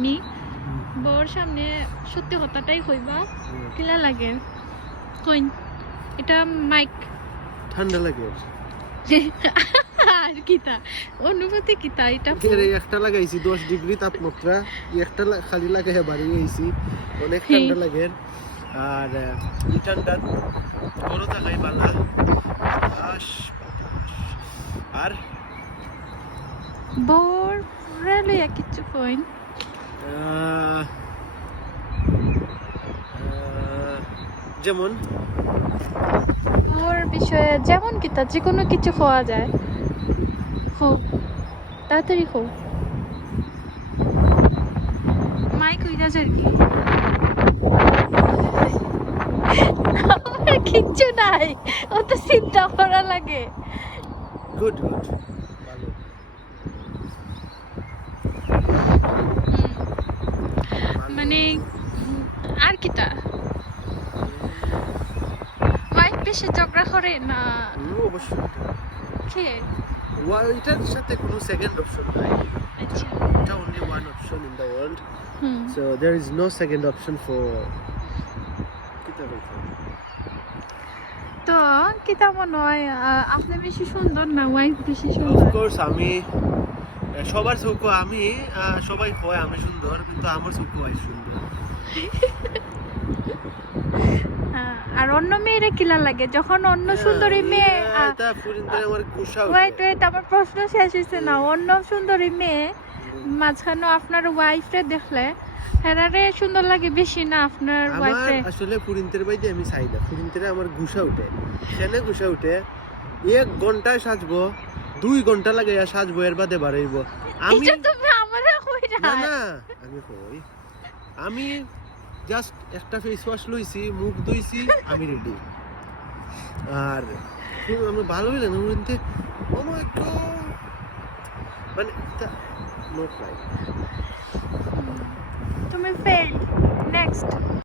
আমি বউর সামনে সত্যি কথাটাই কইবা কিলা লাগে কইন এটা মাইক ঠান্ডা লাগে আর কিতা অনুভূতি কিতা এটা এর একটা লাগাইছি 10 ডিগ্রি তাপমাত্রা একটা খালি লাগাই বাড়ি গেছি অনেক ঠান্ডা লাগে আর এই ঠান্ডা বড় থাকাই বালা বাতাস আর বউর রেলইয়া কিছু কইন যেমন ওর বিষয়ে যেমন কিতা যে কোনো কিছু খাওয়া যায় হোক তাড়াতাড়ি হোক মাইক হইয়া যায় কি আমার কিচ্ছু নাই ও তো চিন্তা করা লাগে গুড গুড ভালো মানে আর কিতা ওয়াইফ বেশি ঝগড়া করে না অবশ্যই কে এটার সাথে কোনো সেকেন্ড অপশন নাই আচ্ছা এটা only one option in the world hmm so there is no second option for কিতা বলতে তো কিতা মনে হয় আপনি বেশি সুন্দর না ওয়াইফ বেশি অফ সুন্দর কোর্স আমি সবার চোখ আমি সবাই কয় আমি সুন্দর কিন্তু আমার চোখ হয় সুন্দর আর অন্য মেয়েরা কিলা লাগে যখন অন্য সুন্দরী মেয়ে এটা পুরিন্দরে আমার গুসা ওয়েট ওয়েট আমার প্রশ্ন শেষ হয়েছে না অন্য সুন্দরী মেয়ে মাঝখানে আপনার ওয়াইফরে দেখলে হেরারে সুন্দর লাগে বেশি না আপনার আমার ওয়াইফরে আসলে পুরিন্তের বাইতে আমি চাই না পুরিন্তের আমার গুসা উঠে কেন গুসা উঠে 1 ঘন্টায় সাজবো 2 ঘন্টা লাগে সাজবো এর বাদে বাড়াইব আমি এটা তুমি আমারে কই না না না আমি কই আমি জাস্ট একটা ফেস ওয়াশ লইছি মুখ ধুইছি আমি রেডি আর আমি ভালো হইলে না বলতে ও মাই গড মানে নট লাইক তুমি ফেল নেক্সট